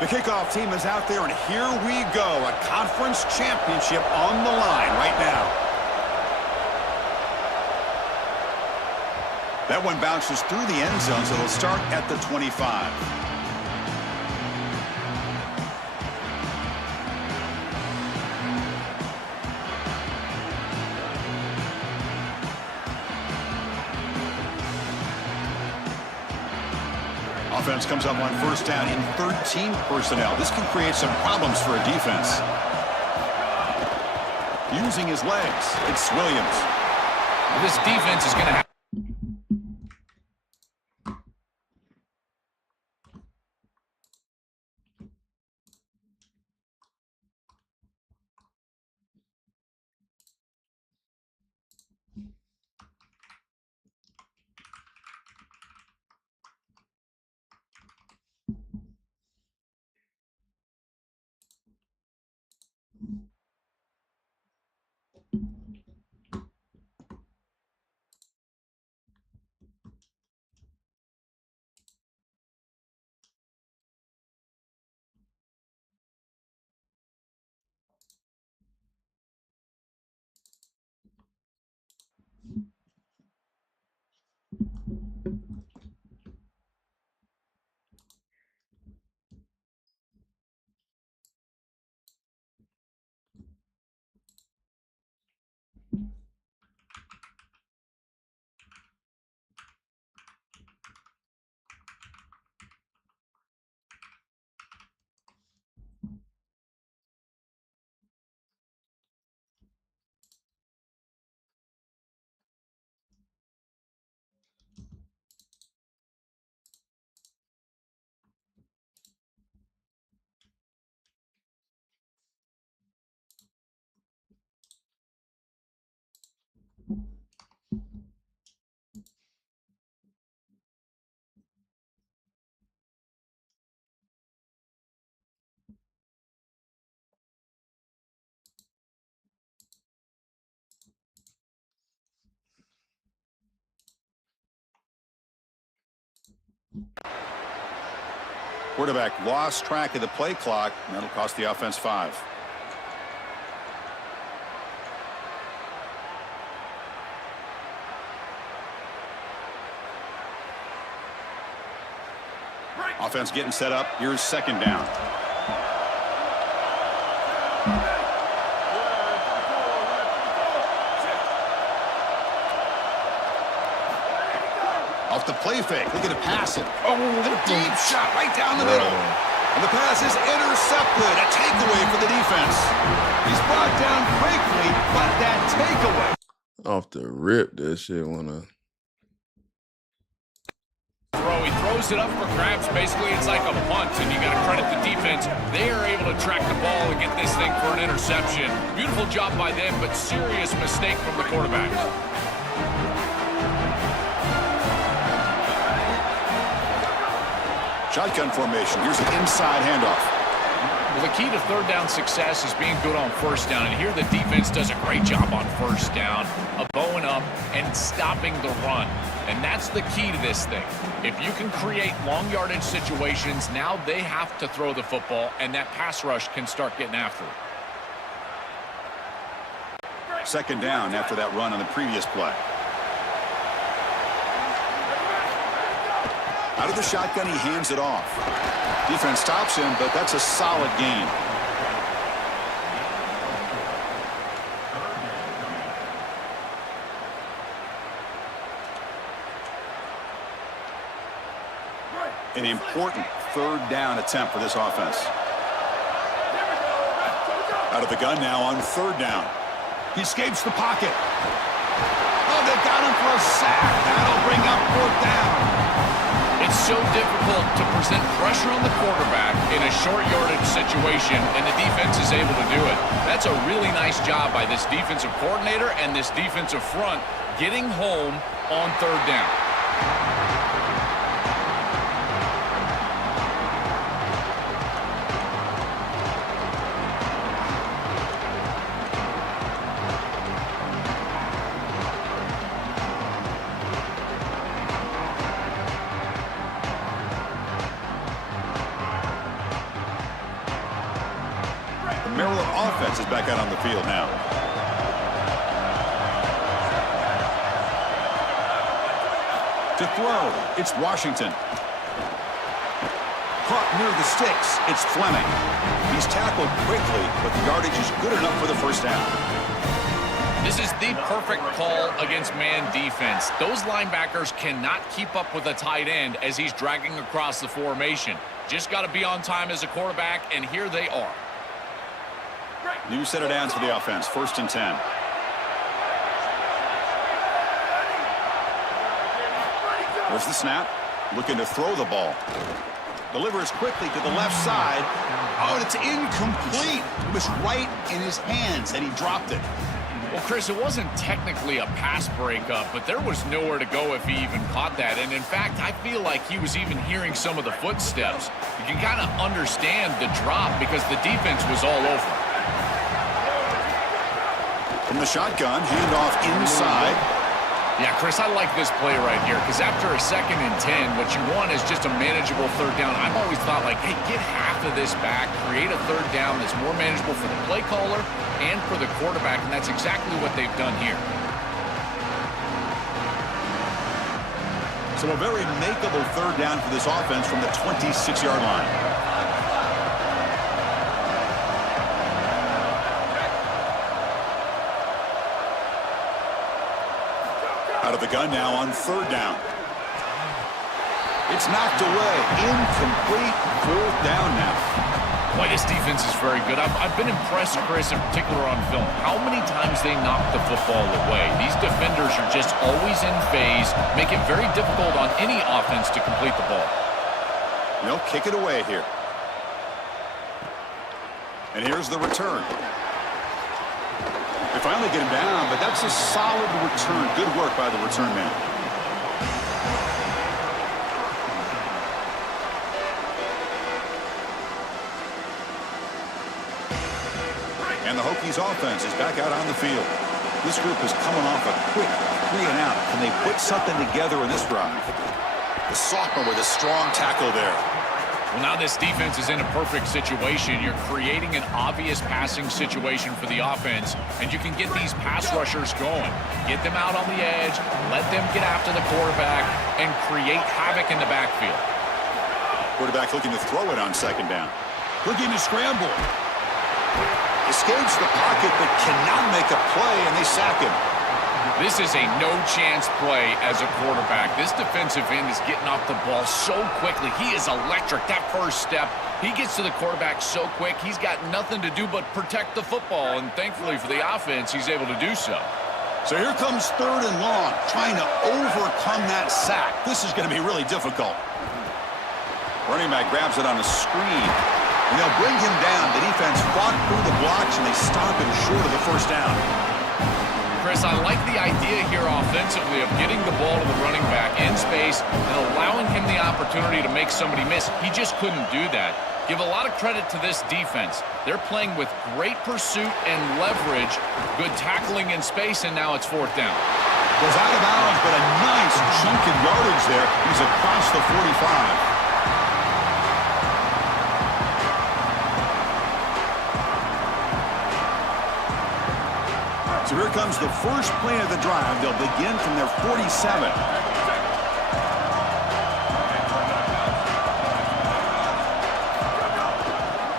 The kickoff team is out there, and here we go. A conference championship on the line right now. That one bounces through the end zone, so it'll start at the 25. Offense comes up on first down in 13 personnel. This can create some problems for a defense. Using his legs, it's Williams. This defense is going to have Quarterback lost track of the play clock, and that'll cost the offense 5. Offense getting set up. Here's second down. Off the play fake. Look at it pass it. Oh, a deep shot right down the middle. And the pass is intercepted. A takeaway for the defense. He's brought down quickly, but that takeaway. Off the rip, that shit wanna. He throws it up for grabs. Basically, it's like a punt, and you got to credit the defense. They are able to track the ball and get this thing for an interception. Beautiful job by them, but serious mistake from the quarterback. Shotgun formation. Here's an inside handoff. Well, the key to third down success is being good on first down, and here the defense does a great job on first down of bowing up and stopping the run. And that's the key to this thing. If you can create long yardage situations, now they have to throw the football, and that pass rush can start getting after it. Second down after that run on the previous play. Out of the shotgun, he hands it off. Defense stops him, but that's a solid gain. An important third down attempt for this offense. Out of the gun now on third down. He escapes the pocket. Oh, they got him for a sack. That'll bring up fourth down. It's so difficult to present pressure on the quarterback in a short yardage situation, and the defense is able to do it. That's a really nice job by this defensive coordinator and this defensive front getting home on third down. Maryland offense is back out on the field now. To throw, it's Washington. Caught near the sticks, it's Fleming. He's tackled quickly, but the yardage is good enough for the first down. This is the perfect call against man defense. Those linebackers cannot keep up with the tight end as he's dragging across the formation. Just got to be on time as a quarterback, and here they are. New set of downs for the offense, 1st and 10. There's the snap, looking to throw the ball. Delivers quickly to the left side. Oh, and it's incomplete. It was right in his hands, and he dropped it. Well, Chris, it wasn't technically a pass breakup, but there was nowhere to go if he even caught that. And in fact, I feel like he was even hearing some of the footsteps. You can kind of understand the drop because the defense was all over. From the shotgun, handoff inside. Yeah, Chris, I like this play right here because after a 2nd and 10, what you want is just a manageable 3rd down. I've always thought, like, hey, get half of this back, create a 3rd down that's more manageable for the play caller and for the quarterback, and that's exactly what they've done here. So a very makeable 3rd down for this offense from the 26-yard line. Out of the gun now on 3rd down. It's knocked away. Incomplete. 4th down now. Boy, this defense is very good. I've been impressed, Chris, in particular on film, how many times they knock the football away. These defenders are just always in phase, make it very difficult on any offense to complete the ball. They'll kick it away here. And here's the return. They finally get him down, but that's a solid return. Good work by the return man. And the Hokies offense is back out on the field. This group is coming off a quick 3 and out. Can they put something together in this drive? The sophomore with a strong tackle there. Well, now this defense is in a perfect situation. You're creating an obvious passing situation for the offense, and you can get these pass rushers going. Get them out on the edge, let them get after the quarterback, and create havoc in the backfield. Quarterback looking to throw it on 2nd down. Looking to scramble. Escapes the pocket, but cannot make a play, and they sack him. This is a no-chance play as a quarterback. This defensive end is getting off the ball so quickly. He is electric. That first step, he gets to the quarterback so quick, he's got nothing to do but protect the football, and thankfully for the offense, he's able to do so. So here comes 3rd and long, trying to overcome that sack. This is going to be really difficult. Running back grabs it on a screen, and they'll bring him down. The defense fought through the blocks, and they stop him short of the 1st down. Chris, I like the idea here offensively of getting the ball to the running back in space and allowing him the opportunity to make somebody miss. He just couldn't do that. Give a lot of credit to this defense. They're playing with great pursuit and leverage, good tackling in space, and now it's 4th down. Goes out of bounds, but a nice chunk of yardage there. He's across the 45. So here comes the first play of the drive. They'll begin from their 47.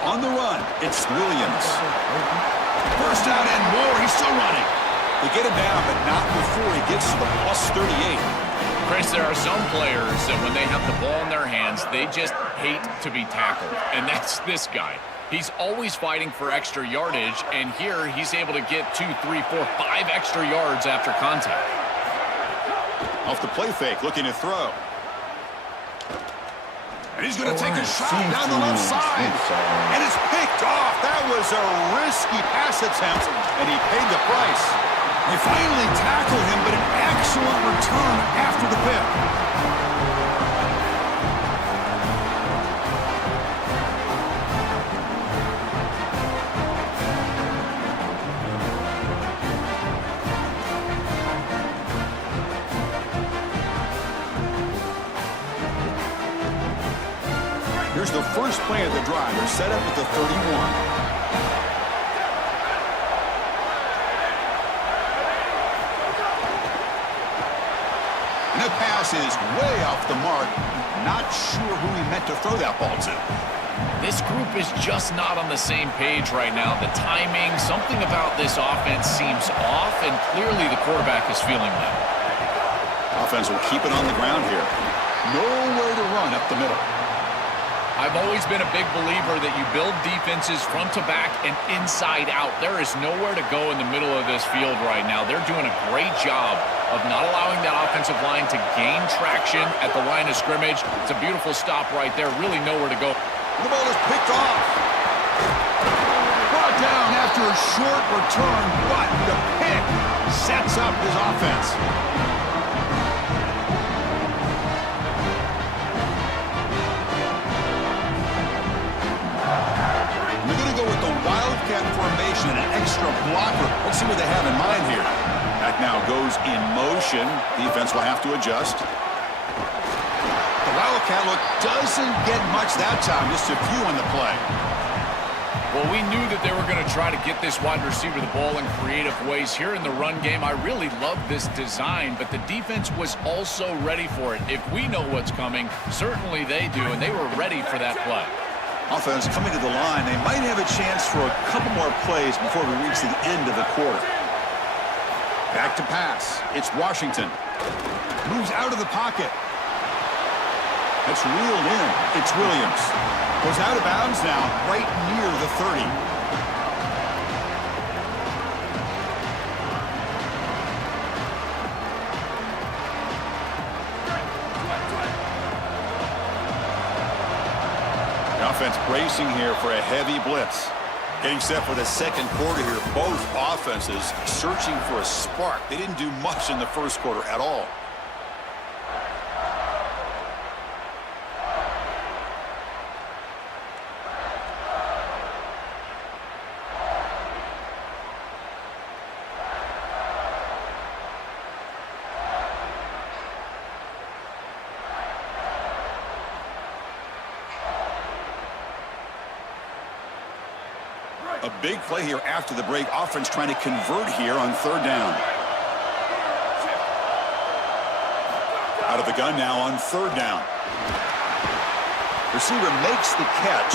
On the run, it's Williams. First down and more. He's still running. They get him down, but not before he gets to the +38. Chris, there are some players that when they have the ball in their hands, they just hate to be tackled. And that's this guy. He's always fighting for extra yardage, and here he's able to get 2, 3, 4, 5 extra yards after contact. Off the play fake, looking to throw. And he's going to take a shot down the left side. And it's picked off. That was a risky pass attempt, and he paid the price. They finally tackled him, but an excellent return after the pick. Here's the first play of the drive. They're set up at the 31. And the pass is way off the mark. Not sure who he meant to throw that ball to. This group is just not on the same page right now. The timing, something about this offense seems off, and clearly the quarterback is feeling that. Offense will keep it on the ground here. Nowhere to run up the middle. I've always been a big believer that you build defenses front to back and inside out. There is nowhere to go in the middle of this field right now. They're doing a great job of not allowing that offensive line to gain traction at the line of scrimmage. It's a beautiful stop right there. Really nowhere to go. The ball is picked off. Brought down after a short return, but the pick sets up his offense. They're going to go with the Wildcat formation, an extra blocker. Let's see what they have in mind here. That now goes in motion. Defense will have to adjust. The Wildcat look doesn't get much that time, just a few on the play. Well, we knew that they were going to try to get this wide receiver the ball in creative ways here in the run game. I really love this design, but the defense was also ready for it. If we know what's coming, certainly they do, and they were ready for that play. Offense coming to the line. They might have a chance for a couple more plays before we reach the end of the quarter. Back to pass. It's Washington. Moves out of the pocket. That's reeled in. It's Williams. Goes out of bounds now, right near the 30. The offense bracing here for a heavy blitz. Getting set for the second quarter here. Both offenses searching for a spark. They didn't do much in the first quarter at all. A big play here after the break. Offense trying to convert here on third down. Out of the gun now on third down. Receiver makes the catch.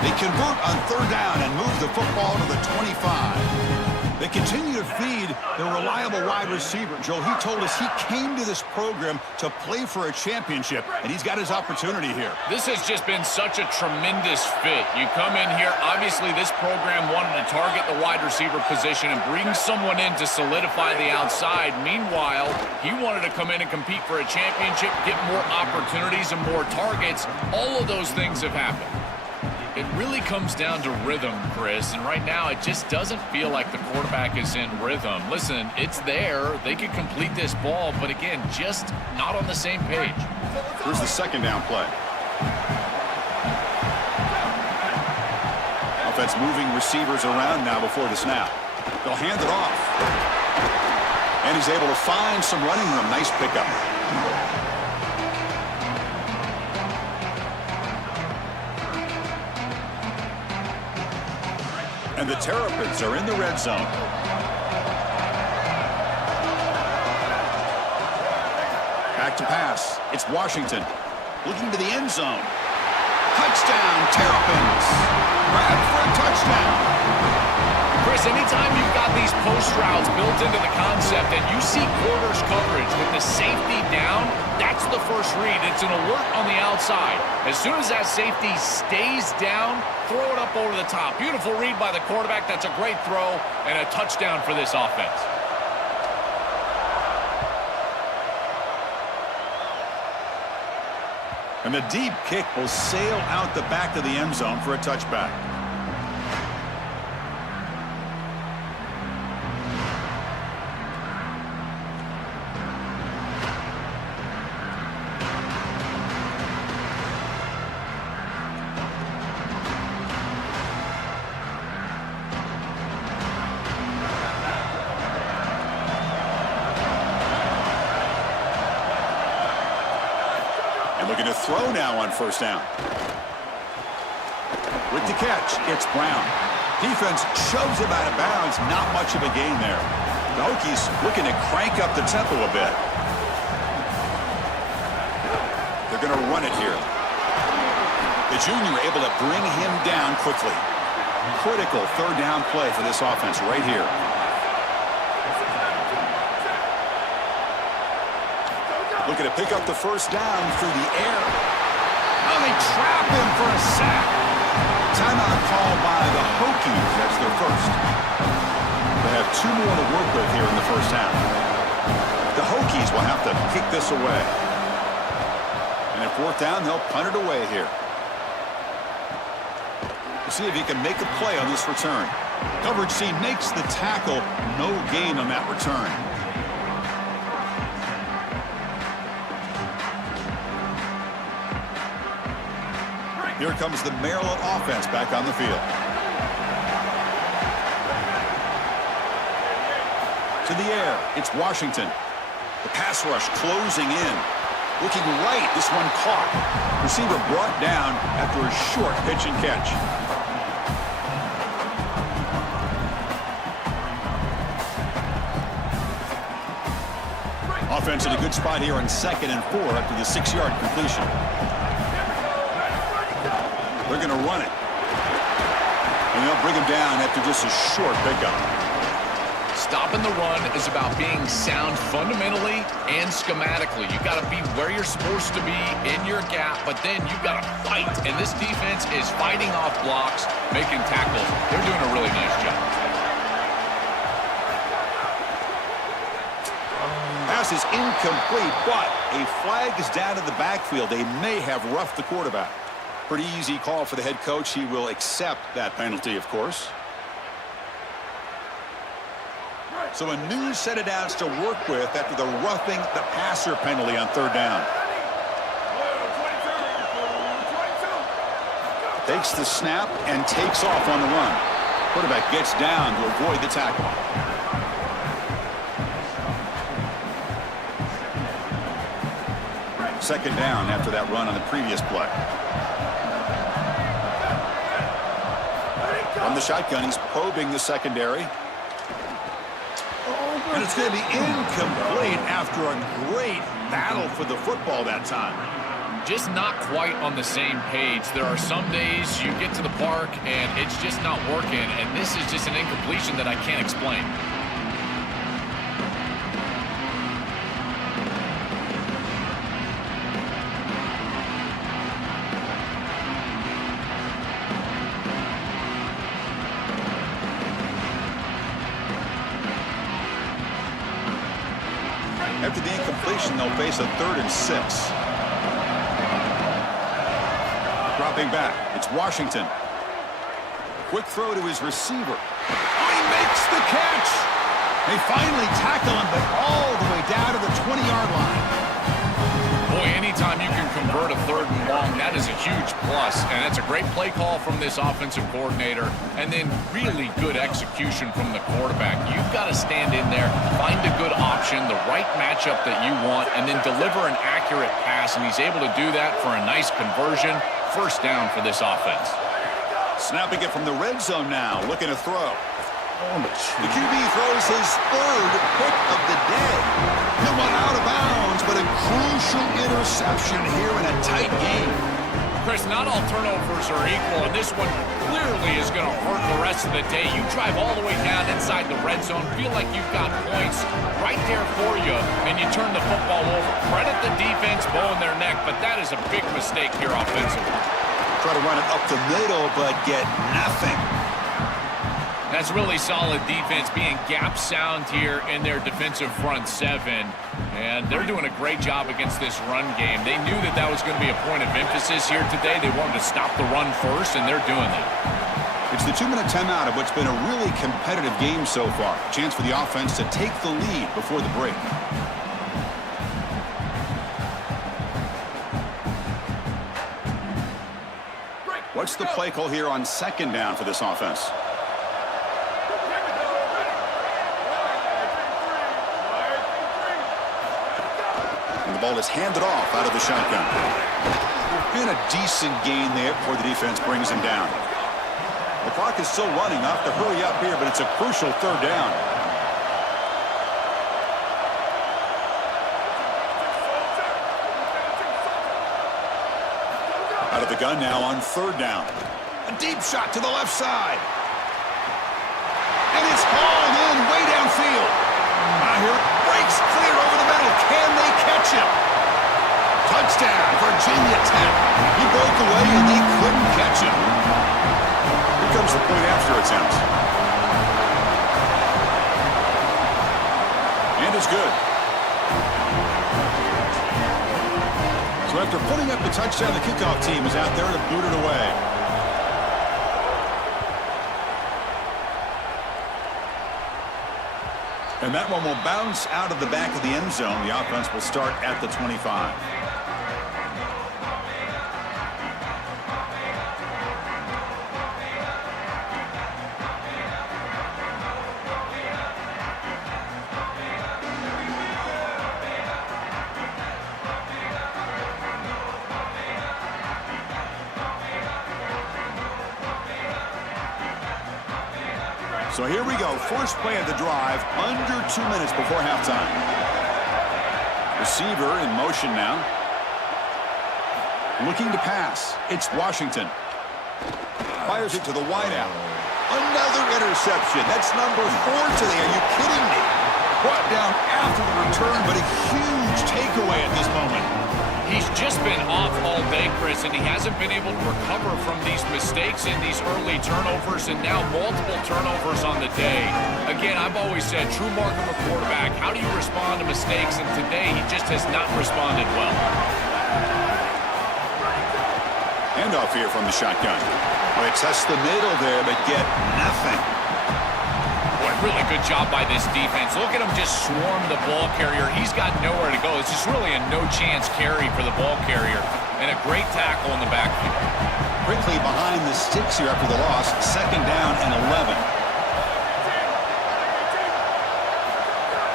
They convert on third down and move the football to the 25. They continue to feed their reliable wide receiver. Joe, he told us he came to this program to play for a championship, and he's got his opportunity here. This has just been such a tremendous fit. You come in here, obviously this program wanted to target the wide receiver position and bring someone in to solidify the outside. Meanwhile, he wanted to come in and compete for a championship, get more opportunities and more targets. All of those things have happened. It really comes down to rhythm, Chris, and right now it just doesn't feel like the quarterback is in rhythm. Listen, it's there. They could complete this ball, but again, just not on the same page. Here's the second down play. Offense moving receivers around now before the snap. They'll hand it off. And he's able to find some running room. Nice pickup. And the Terrapins are in the red zone. Back to pass. It's Washington. Looking to the end zone. Touchdown, Terrapins. Grab for a touchdown. Chris, anytime you've got these post routes built into the concept and you see quarters coverage with the safety down, that's the first read. It's an alert on the outside. As soon as that safety stays down, throw it up over the top. Beautiful read by the quarterback. That's a great throw and a touchdown for this offense. And the deep kick will sail out the back of the end zone for a touchback. Looking to throw now on first down. With the catch, it's Brown. Defense shoves him out of bounds. Not much of a gain there. The Hokies looking to crank up the tempo a bit. They're going to run it here. The junior able to bring him down quickly. Critical third down play for this offense right here. Looking to pick up the first down through the air. Oh, they trap him for a sack. Timeout called by the Hokies. That's their first. They have 2 more to work with here in the first half. The Hokies will have to kick this away. And at 4th down, they'll punt it away here. We'll see if he can make a play on this return. Coverage C makes the tackle. No gain on that return. Here comes the Maryland offense back on the field. To the air, it's Washington. The pass rush closing in. Looking right, this one caught. Receiver brought down after a short pitch and catch. Offense in a good spot here on 2nd and 4 after the 6-yard completion. They're going to run it. And they'll bring him down after just a short pickup. Stopping the run is about being sound fundamentally and schematically. You got to be where you're supposed to be in your gap, but then you got to fight. And this defense is fighting off blocks, making tackles. They're doing a really nice job. Pass is incomplete, but a flag is down in the backfield. They may have roughed the quarterback. Pretty easy call for the head coach. He will accept that penalty, of course. So a new set of downs to work with after the roughing the passer penalty on 3rd down. Takes the snap and takes off on the run. Quarterback gets down to avoid the tackle. Second down after that run on the previous play. From the shotgun, he's probing the secondary. And it's going to be incomplete after a great battle for the football that time. Just not quite on the same page. There are some days you get to the park and it's just not working, and this is just an incompletion that I can't explain. After the incompletion, they'll face a 3rd and 6. Dropping back, it's Washington. Quick throw to his receiver. Oh, he makes the catch! They finally tackle him, but all the way down to the 20-yard line. Boy, anytime you can convert a 3rd and long, that is a huge plus. And that's a great play call from this offensive coordinator. And then really good execution from the quarterback. You've got to stand in there, find a good option, the right matchup that you want, and then deliver an accurate pass. And he's able to do that for a nice conversion. First down for this offense. Snapping it from the red zone now, looking to throw. The QB throws his 3rd pick of the day. It went out of bounds, but a crucial interception here in a tight game. Chris, not all turnovers are equal, and this one clearly is going to hurt the rest of the day. You drive all the way down inside the red zone, feel like you've got points right there for you, and you turn the football over. Credit the defense bowing their neck, but that is a big mistake here offensively. Try to run it up the middle, but get nothing. That's really solid defense, being gap sound here in their defensive front 7. And they're doing a great job against this run game. They knew that that was going to be a point of emphasis here today. They wanted to stop the run first, and they're doing that. It's the 2-minute timeout of what's been a really competitive game so far. Chance for the offense to take the lead before the break. What's the play call here on 2nd down for this offense? And the ball is handed off out of the shotgun. And a decent gain there before the defense brings him down. The clock is still running. I'll have to hurry up here, but it's a crucial 3rd down. Out of the gun now on third down. A deep shot to the left side. And it's hauled in way downfield. Now here it breaks clear over the middle. Can they catch him? Touchdown, Virginia Tech. He broke away and they couldn't catch him. Here comes the point after attempt. And it's good. So after putting up the touchdown, the kickoff team is out there to boot it away. And that one will bounce out of the back of the end zone. The offense will start at the 25. So here we go. First play of the drive, under 2 minutes before halftime. Receiver in motion now. Looking to pass. It's Washington. Fires it to the wideout. Another interception. That's number 4 today. Are you kidding me? Brought down after the return, but a huge takeaway at this moment. He's just been off all day, Chris, and he hasn't been able to recover from these mistakes in these early turnovers and now multiple turnovers on the day. Again, I've always said, true mark of a quarterback, how do you respond to mistakes? And today, he just has not responded well. Handoff here from the shotgun. Well, they test the middle there, but get nothing. Boy, really good job by this defense. Look at him just swarm the ball carrier. He's got nowhere to go. It's just really a no-chance carry for the ball carrier. And a great tackle in the backfield. Quickly behind the sticks here after the loss. Second down and 11.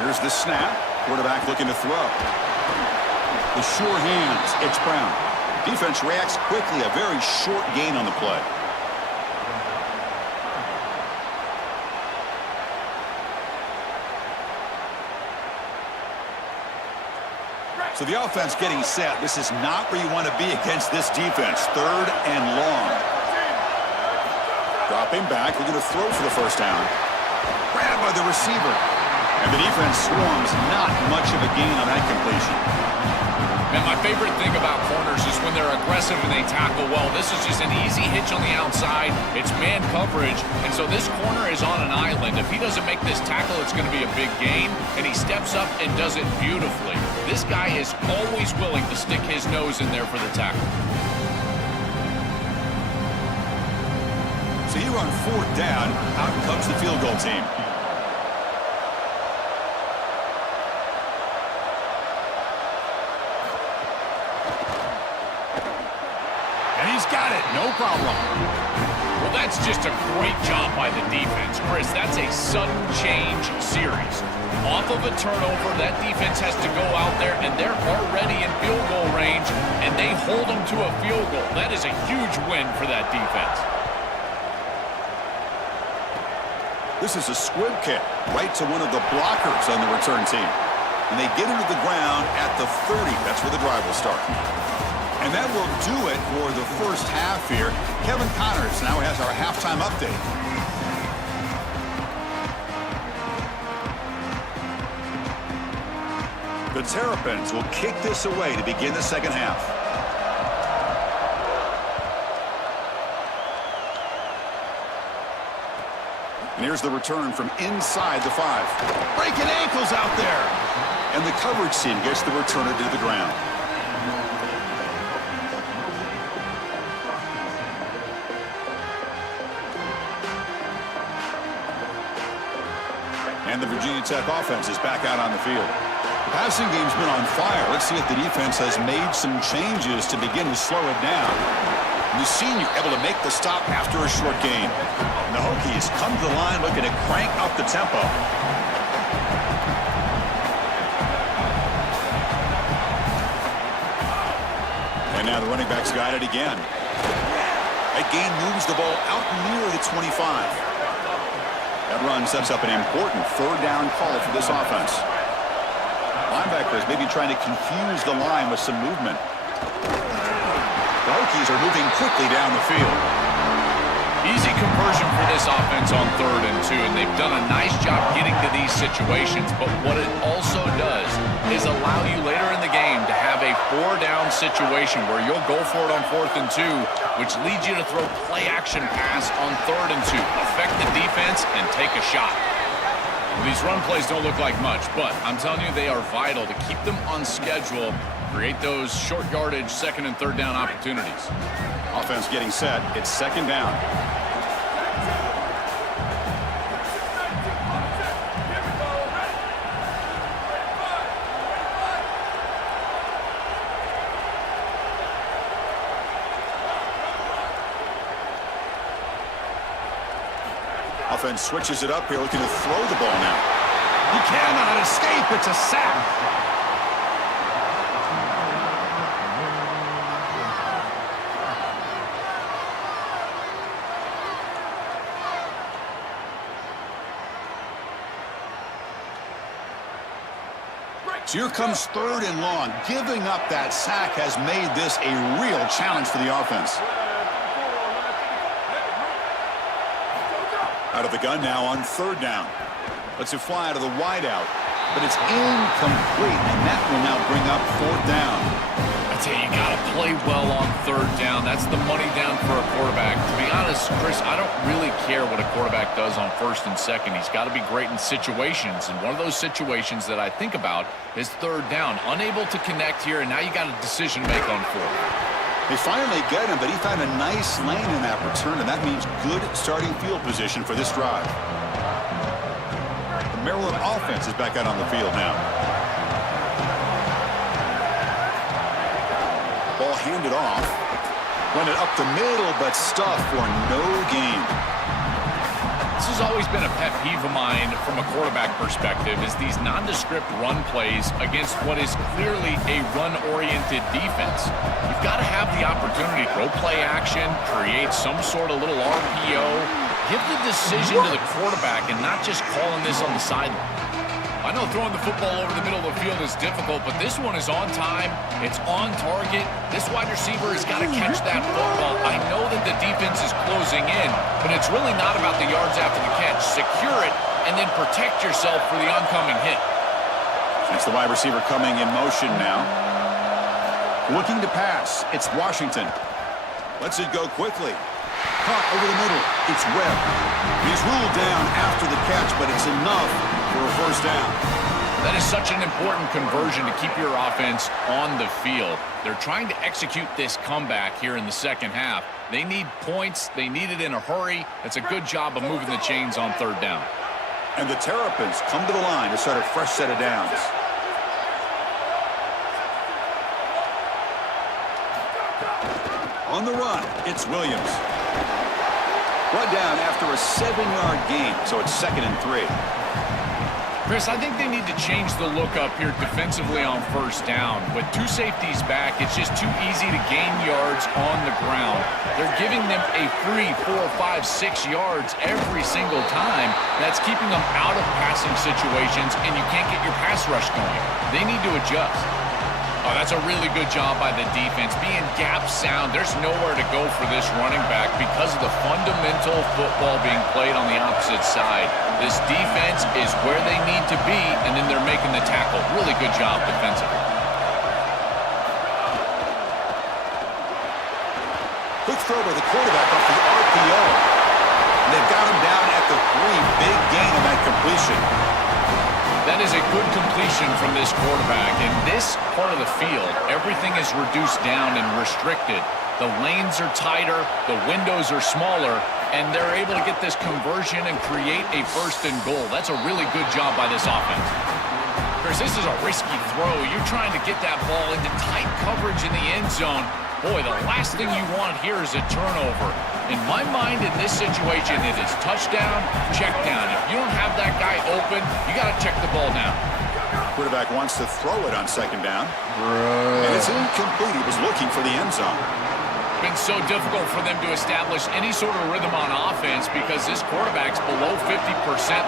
Here's the snap. Quarterback looking to throw. The sure hands. It's Brown. Defense reacts quickly. A very short gain on the play. So the offense getting set. This is not where you want to be against this defense. Third and long. Dropping back. Looking to throw for the first down. Grabbed by the receiver. And the defense swarms. Not much of a gain on that completion. And my favorite thing about corners is when they're aggressive and they tackle well. This is just an easy hitch on the outside. It's man coverage. And so this corner is on an island. If he doesn't make this tackle, it's going to be a big gain. And he steps up and does it beautifully. This guy is always willing to stick his nose in there for the tackle. So here on fourth down, out comes the field goal team. And he's got it, no problem. Well, that's just a great job by the defense. Chris, that's a sudden change series. Off of a turnover, that defense has to go out there, and they're already in field goal range, and they hold them to a field goal. That is a huge win for that defense. This is a squib kick right to one of the blockers on the return team. And they get into the ground at the 30. That's where the drive will start. And that will do it for the first half here. Kevin Connors now has our halftime update. The Terrapins will kick this away to begin the second half. And here's the return from inside the 5. Breaking ankles out there. And the coverage team gets the returner to the ground. And the Virginia Tech offense is back out on the field. The passing game's been on fire. Let's see if the defense has made some changes to begin to slow it down. The senior able to make the stop after a short gain. And the Hokies come to the line looking to crank up the tempo. And now the running back's got it again. That gain moves the ball out near the 25. That run sets up an important third down call for this offense. Linebackers maybe trying to confuse the line with some movement. Hokies are moving quickly down the field. Easy conversion for this offense on 3rd and 2, and they've done a nice job getting to these situations, but what it also does is allow you later in the game to have a 4-down situation where you'll go for it on 4th and 2, which leads you to throw play-action pass on 3rd and 2, affect the defense, and take a shot. These run plays don't look like much, but I'm telling you they are vital to keep them on schedule, create those short yardage 2nd and 3rd down opportunities. Offense getting set. It's 2nd down. Offense switches it up here, looking to throw the ball now. He cannot escape. It's a sack. So here comes 3rd and long. Giving up that sack has made this a real challenge for the offense. Out of the gun now on 3rd down. Lets it fly out of the wideout, but it's incomplete, and that will now bring up 4th down. I tell you, you got to play well on 3rd down. That's the money down for a quarterback. To be honest, Chris, I don't really care what a quarterback does on 1st and 2nd. He's got to be great in situations, and one of those situations that I think about is 3rd down. Unable to connect here, and now you got a decision to make on 4th. They finally get him, but he found a nice lane in that return, and that means good starting field position for this drive. The Maryland offense is back out on the field now. Ball handed off. Went it up the middle, but stuffed for no gain. This has always been a pet peeve of mine from a quarterback perspective, is these nondescript run plays against what is clearly a run-oriented defense. You've got to have the opportunity to throw play action, create some sort of little RPO, give the decision to the quarterback and not just calling this on the sideline. I know throwing the football over the middle of the field is difficult, but this one is on time. It's on target. This wide receiver has got to catch that football. I know that the defense is closing in, but it's really not about the yards after the catch. Secure it, and then protect yourself for the oncoming hit. That's the wide receiver coming in motion now. Looking to pass. It's Washington. Lets it go quickly. Caught over the middle. It's Webb. He's ruled down after the catch, but it's enough for a 1st down. That is such an important conversion to keep your offense on the field. They're trying to execute this comeback here in the 2nd half. They need points. They need it in a hurry. It's a good job of moving the chains on 3rd down. And the Terrapins come to the line to start a fresh set of downs. On the run, it's Williams. Brought down after a 7-yard gain, so it's 2nd and 3. Chris, I think they need to change the look up here defensively on 1st down. With 2 safeties back, it's just too easy to gain yards on the ground. They're giving them a free 4, 5, 6 yards every single time. That's keeping them out of passing situations, and you can't get your pass rush going. They need to adjust. Oh, that's a really good job by the defense. Being gap sound, there's nowhere to go for this running back because of the fundamental football being played on the opposite side. This defense is where they need to be, and then they're making the tackle. Really good job defensively. Quick throw by the quarterback off the RPO. And they've got him down at the 3. Big gain on that completion. That is a good completion from this quarterback. In this part of the field, everything is reduced down and restricted. The lanes are tighter, the windows are smaller, and they're able to get this conversion and create a 1st and goal. That's a really good job by this offense. Chris, this is a risky throw. You're trying to get that ball into tight coverage in the end zone. Boy, the last thing you want here is a turnover. In my mind, in this situation, it is touchdown, check down. If you don't have that guy open, you got to check the ball down. Quarterback wants to throw it on 2nd down. And it's incomplete. He was looking for the end zone. Been so difficult for them to establish any sort of rhythm on offense because this quarterback's below 50%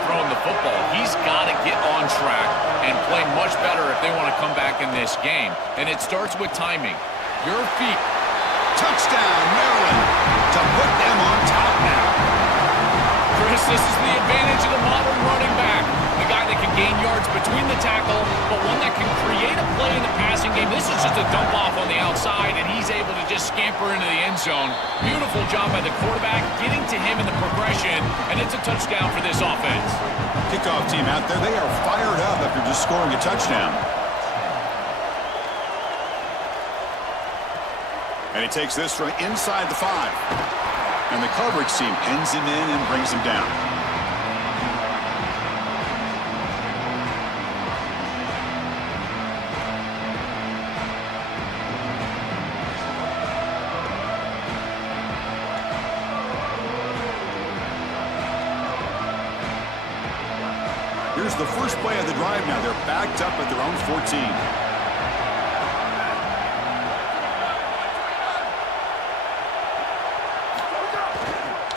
throwing the football. He's got to get on track and play much better if they want to come back in this game. And it starts with timing. Your feet Touchdown, Maryland, to put them on top now. Chris, this is the advantage of the modern running back. The guy that can gain yards between the tackle, but one that can create a play in the passing game. This is just a dump off on the outside, and he's able to just scamper into the end zone. Beautiful job by the quarterback getting to him in the progression, and it's a touchdown for this offense. Kickoff team out there, they are fired up after just scoring a touchdown. And he takes this from inside the 5. And the coverage team pins him in and brings him down. Here's the first play of the drive now. They're backed up at their own 14.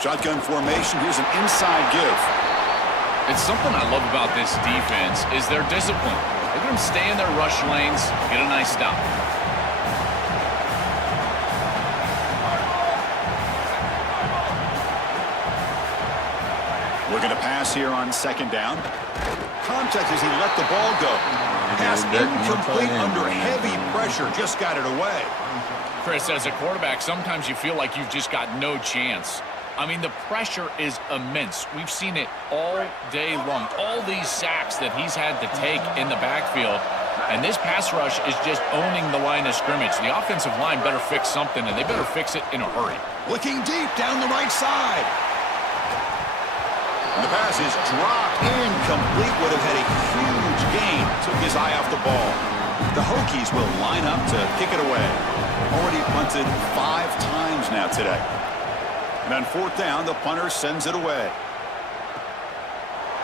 Shotgun formation. Here's an inside give. It's something I love about this defense is their discipline. Look at them stay in their rush lanes, get a nice stop. Looking to pass here on second down. Contact as he let the ball go. Pass incomplete under heavy pressure. Just got it away. Chris, as a quarterback, sometimes you feel like you've just got no chance. I mean, the pressure is immense. We've seen it all day long. All these sacks that he's had to take in the backfield. And this pass rush is just owning the line of scrimmage. The offensive line better fix something, and they better fix it in a hurry. Looking deep down the right side. And the pass is dropped. Incomplete. Would have had a huge gain. Took his eye off the ball. The Hokies will line up to kick it away. Already punted 5 times now today. And on fourth down, the punter sends it away.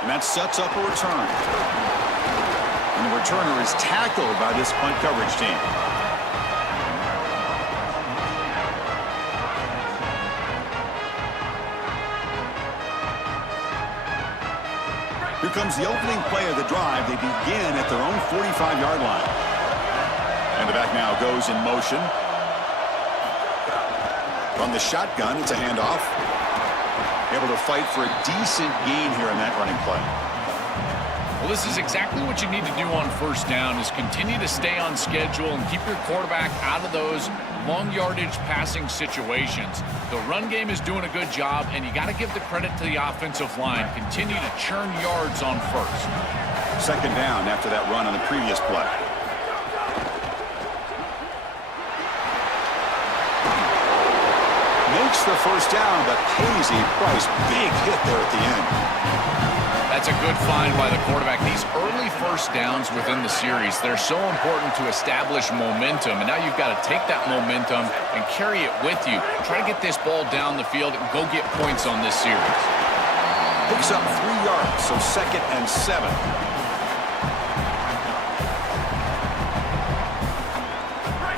And that sets up a return. And the returner is tackled by this punt coverage team. Here comes the opening play of the drive. They begin at their own 45-yard line. And the back now goes in motion. From the shotgun, it's a handoff. Able to fight for a decent gain here in that running play. Well, this is exactly what you need to do on first down is continue to stay on schedule and keep your quarterback out of those long yardage passing situations. The run game is doing a good job, and you got to give the credit to the offensive line. Continue to churn yards on first. Second down after that run on the previous play. Makes the first down, but pays a price. Big hit there at the end. That's a good find by the quarterback. These early first downs within the series, they're so important to establish momentum. And now you've got to take that momentum and carry it with you. Try to get this ball down the field and go get points on this series. Picks up 3 yards, so 2nd and 7.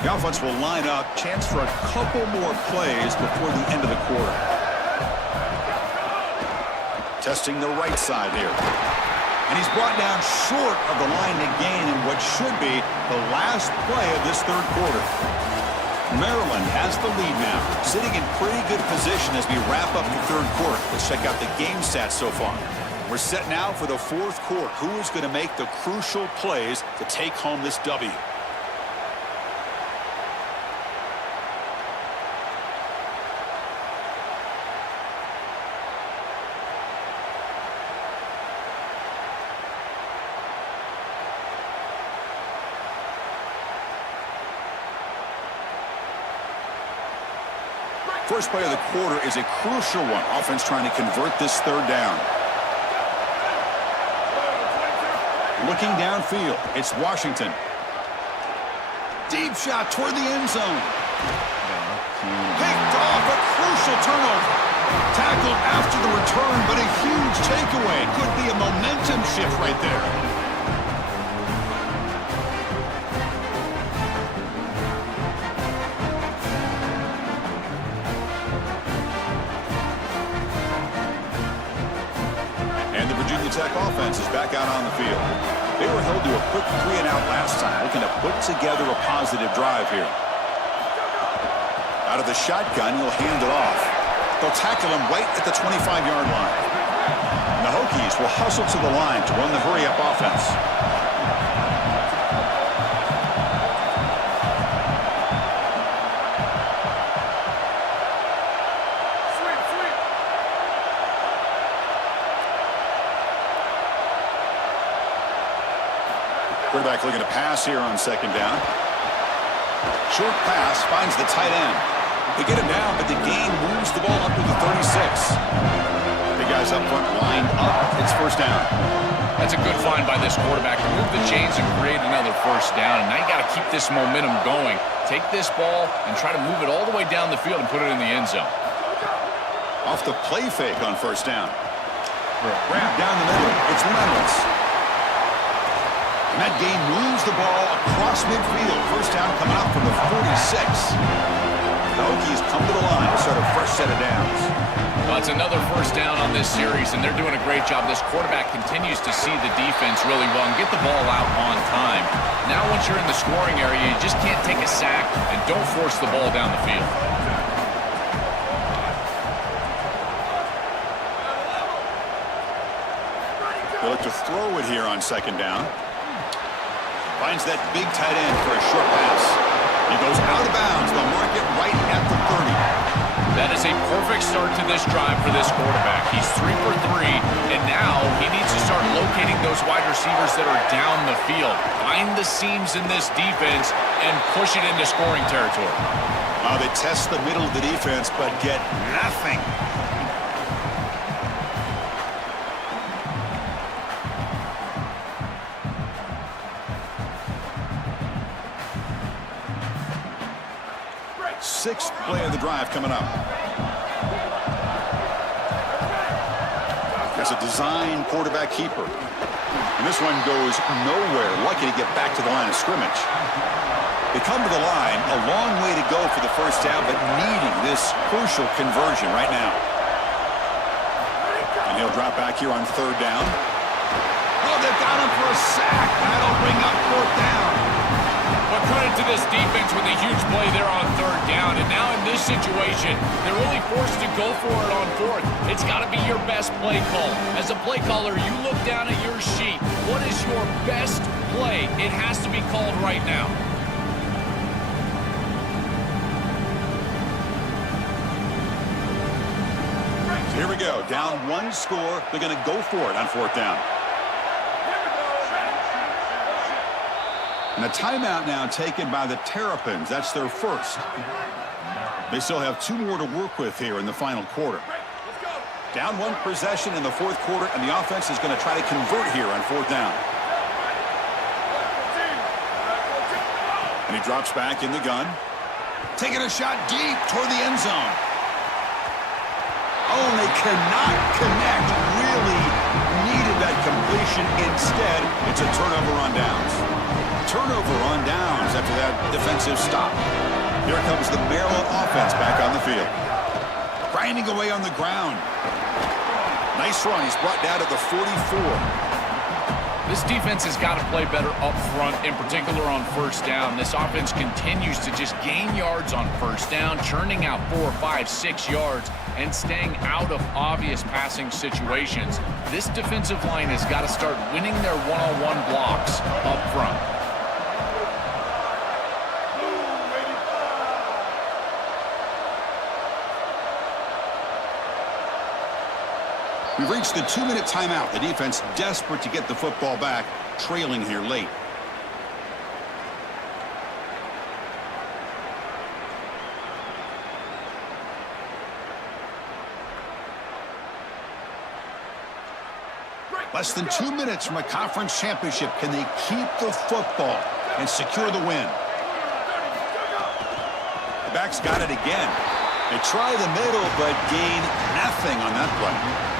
The offense will line up. Chance for a couple more plays before the end of the quarter. Testing the right side here. And he's brought down short of the line to gain in what should be the last play of this third quarter. Maryland has the lead now, sitting in pretty good position as we wrap up the third quarter. Let's check out the game stats so far. We're set now for the fourth quarter. Who is going to make the crucial plays to take home this W? First play of the quarter is a crucial one. Offense trying to convert this third down. Looking downfield, it's Washington. Deep shot toward the end zone. Picked off, a crucial turnover. Tackled after the return, but a huge takeaway. Could be a momentum shift right there. Tech offense is back out on the field. They were held to a quick 3-and-out last time, looking to put together a positive drive here. Out of the shotgun, he'll hand it off. They'll tackle him right at the 25-yard line. And the Hokies will hustle to the line to run the hurry-up offense. Quarterback looking to pass here on second down. Short pass finds the tight end. They get him down, but the gain moves the ball up to the 36. The guys up front lined up. It's first down. That's a good find by this quarterback to move the chains and create another first down. And now you got to keep this momentum going. Take this ball and try to move it all the way down the field and put it in the end zone. Off the play fake on first down. Wrap down the middle. It's Reynolds. And that gain moves the ball across midfield. First down coming up from the 46. The Hokies come to the line to start a fresh set of downs. Well, it's another first down on this series, and they're doing a great job. This quarterback continues to see the defense really well and get the ball out on time. Now once you're in the scoring area, you just can't take a sack and don't force the ball down the field. They look to throw it here on second down. Finds that big tight end for a short pass. He goes out of bounds. They'll mark it right at the 30. That is a perfect start to this drive for this quarterback. He's 3 for 3, and now he needs to start locating those wide receivers that are down the field. Find the seams in this defense and push it into scoring territory. They test the middle of the defense, but get nothing. Sixth play of the drive coming up. As a design quarterback keeper. And this one goes nowhere. Lucky to get back to the line of scrimmage. They come to the line. A long way to go for the first down, but needing this crucial conversion right now. And he'll drop back here on third down. Oh, they've got him for a sack. That'll bring up fourth down. But credit to this defense with a huge play there on third down. And now in this situation, they're really forced to go for it on fourth. It's got to be your best play call. As a play caller, you look down at your sheet. What is your best play? It has to be called right now. Here we go. Down one score. They're going to go for it on fourth down. And a timeout now taken by the Terrapins. That's their first. They still have 2 more to work with here in the final quarter. Down 1 possession in the fourth quarter, and the offense is going to try to convert here on fourth down. And he drops back in the gun. Taking a shot deep toward the end zone. Oh, and they cannot connect. Really needed that completion. Instead, it's a turnover on downs. Turnover on downs after that defensive stop. Here comes the Maryland offense back on the field. Grinding away on the ground. Nice run. He's brought down at the 44. This defense has got to play better up front, in particular on first down. This offense continues to just gain yards on first down, churning out 4, 5, 6 yards, and staying out of obvious passing situations. This defensive line has got to start winning their one-on-one blocks up front. We've reached the 2-minute timeout. The defense desperate to get the football back, trailing here late. Less than 2 minutes from a conference championship. Can they keep the football and secure the win? The back's got it again. They try the middle, but gain nothing on that play.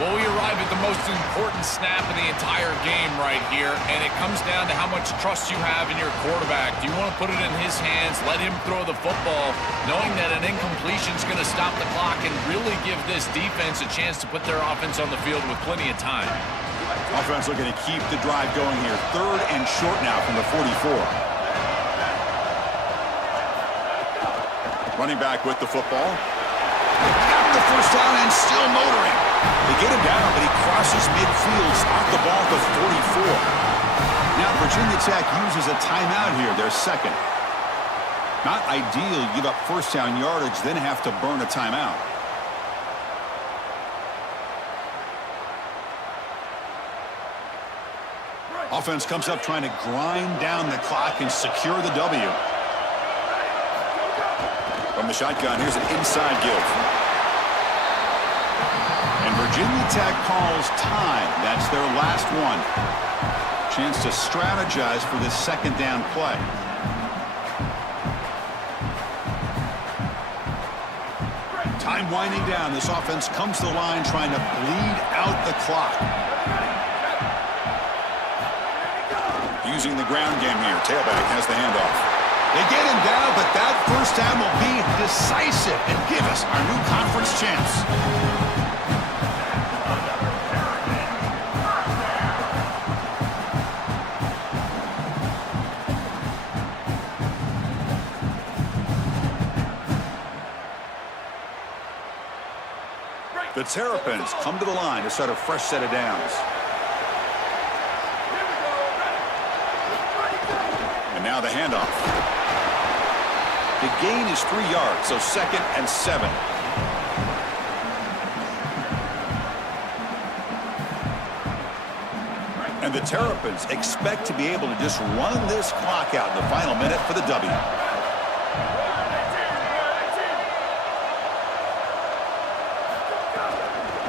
Well, we arrive at the most important snap of the entire game right here, and it comes down to how much trust you have in your quarterback. Do you want to put it in his hands, let him throw the football, knowing that an incompletion is going to stop the clock and really give this defense a chance to put their offense on the field with plenty of time? Offense looking to keep the drive going here. 3rd and short now from the 44. Running back with the football. Got the first down and still motoring. They get him down, but he crosses midfield, stopped the ball to 44. Now Virginia Tech uses a timeout here, their second. Not ideal, give up first down yardage, then have to burn a timeout. Offense comes up trying to grind down the clock and secure the W. From the shotgun, here's an inside give. And Virginia Tech calls time. That's their last one. Chance to strategize for this second down play. Time winding down. This offense comes to the line trying to bleed out the clock. Using the ground game here. Tailback has the handoff. They get him down, but that first down will be decisive and give us our new conference champs. The Terrapins come to the line to start a fresh set of downs. And now the handoff. The gain is 3 yards, so 2nd and 7. And the Terrapins expect to be able to just run this clock out in the final minute for the W.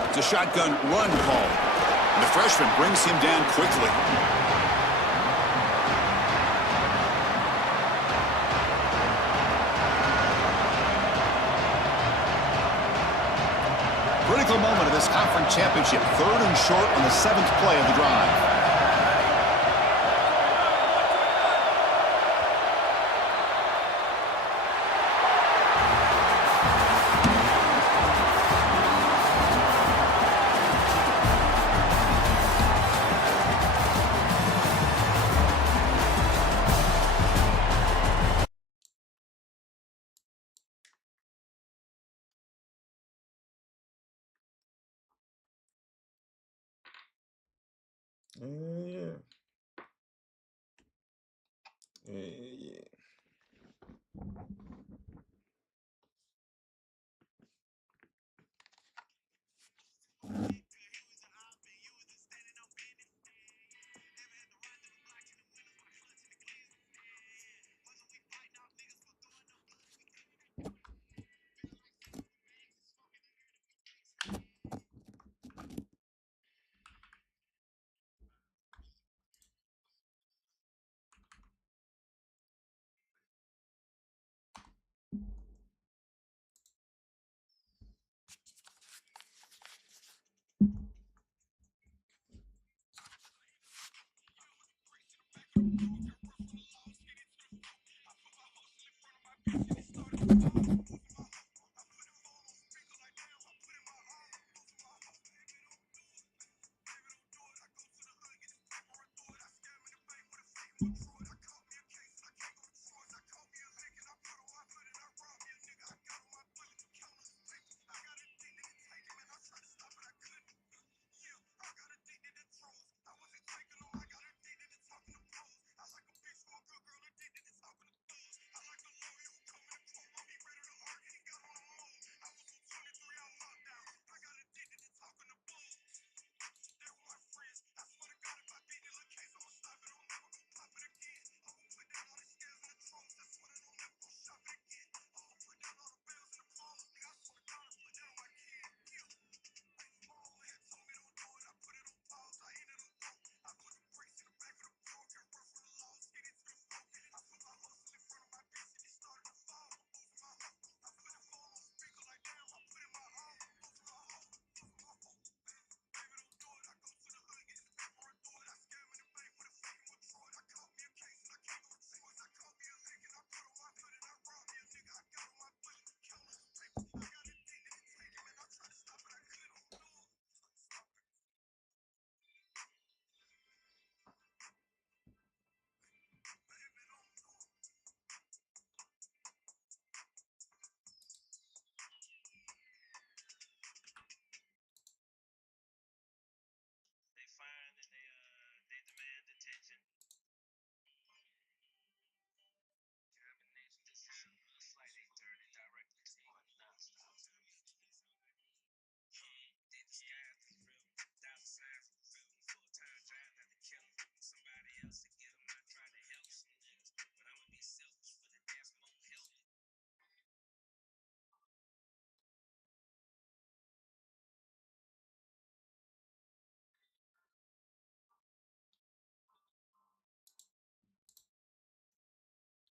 It's a shotgun run call. And the freshman brings him down quickly. Critical moment of this conference championship. 3rd and short on the 7th play of the drive. Yeah. Yeah.